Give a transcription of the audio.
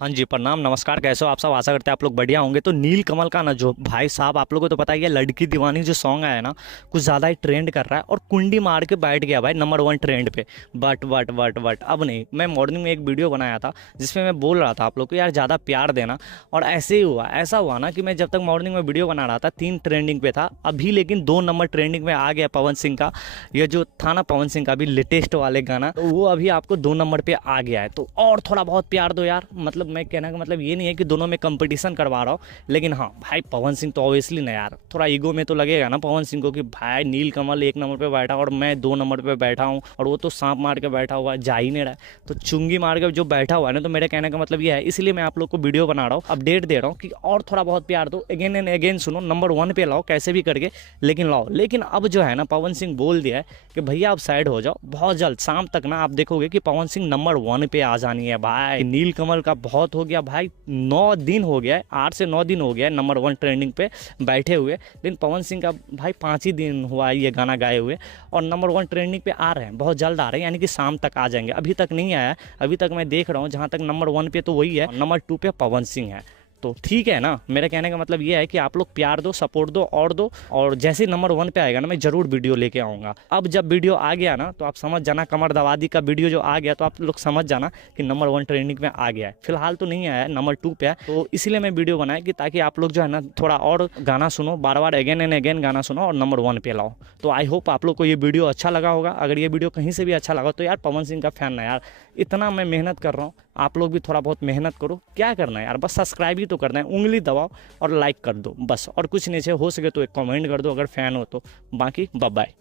हाँ जी, प्रणाम, नमस्कार, कैसे हो आप सब? आशा करते हैं आप लोग बढ़िया होंगे। तो नील कमल का ना जो भाई साहब, आप लोगों को तो पता ही है, लड़की दीवानी जो सॉन्ग आया ना, कुछ ज़्यादा ही ट्रेंड कर रहा है और कुंडी मार के बैठ गया भाई नंबर 1 ट्रेंड पे। बट अब नहीं, मैं मॉर्निंग में एक वीडियो बनाया था जिसमें मैं बोल रहा था आप लोग को यार ज़्यादा प्यार देना। और ऐसे ही हुआ, ऐसा हुआ ना कि मैं जब तक मॉर्निंग में वीडियो बना रहा था 3 ट्रेंडिंग पे था, अभी लेकिन 2 नंबर ट्रेंडिंग में आ गया पवन सिंह का। ये जो था ना पवन सिंह का अभी लेटेस्ट वाले गाना, तो वो अभी आपको 2 नंबर पे आ गया है। तो और थोड़ा बहुत प्यार दो यार। मतलब मैं कहना का मतलब ये नहीं है कि दोनों में कंपटीशन करवा रहा हूँ, लेकिन हाँ भाई पवन सिंह तो ऑब्वियसली ना यार, थोड़ा ईगो में तो लगेगा ना पवन सिंह को कि भाई नील कमल 1 नंबर पे बैठा और मैं 2 नंबर पे बैठा हूँ और वो तो सांप मार के बैठा हुआ है, जा ही नहीं रहा है। तो चुंगी मार के जो बैठा हुआ है ना, तो मेरे कहने का मतलब ये है, इसलिए मैं आप लोग को वीडियो बना रहा हूँ, अपडेट दे रहा हूँ कि और थोड़ा बहुत प्यार दो, अगेन एंड अगेन सुनो, नंबर 1 पे लाओ कैसे भी करके, लेकिन लाओ। लेकिन अब जो है ना, पवन सिंह बोल दिया है कि भैया आप साइड हो जाओ, बहुत जल्द शाम तक ना आप देखोगे कि पवन सिंह नंबर 1 पे आ जानी है भाई। नील कमल का बहुत हो गया भाई, 9 दिन हो गया है, 8 से 9 दिन हो गया है नंबर 1 ट्रेंडिंग पे बैठे हुए। लेकिन पवन सिंह का भाई 5 ही दिन हुआ है ये गाना गाए हुए, और नंबर 1 ट्रेंडिंग पे आ रहे हैं, बहुत जल्द आ रहे हैं, यानी कि शाम तक आ जाएंगे। अभी तक नहीं आया, अभी तक मैं देख रहा हूँ जहाँ तक नंबर 1 पे तो वही है, नंबर 2 पे पवन सिंह है। तो ठीक है ना, मेरे कहने का मतलब ये है कि आप लोग प्यार दो, सपोर्ट दो और दो, और जैसे ही नंबर 1 पे आएगा ना, मैं जरूर वीडियो लेके आऊँगा। अब जब वीडियो आ गया ना, तो आप समझ जाना, कमर दवादी का वीडियो जो आ गया, तो आप लोग समझ जाना कि नंबर 1 ट्रेंडिंग में आ गया है। फिलहाल तो नहीं आया है, नंबर 2 पे है। तो इसीलिए मैं वीडियो बनाया कि ताकि आप लोग जो है ना थोड़ा और गाना सुनो, बार बार अगेन एंड अगेन गाना सुनो और नंबर 1 पे लाओ। तो आई होप आप लोग को ये वीडियो अच्छा लगा होगा। अगर ये वीडियो कहीं से भी अच्छा लगा तो यार पवन सिंह का फैन ना यार, इतना मैं मेहनत कर रहा हूँ, आप लोग भी थोड़ा बहुत मेहनत करो। क्या करना है यार, बस सब्सक्राइब ही तो करना है, उंगली दबाओ और लाइक कर दो बस, और कुछ नहीं चाहिए। हो सके तो एक कमेंट कर दो अगर फैन हो तो। बाकी बाय बाय।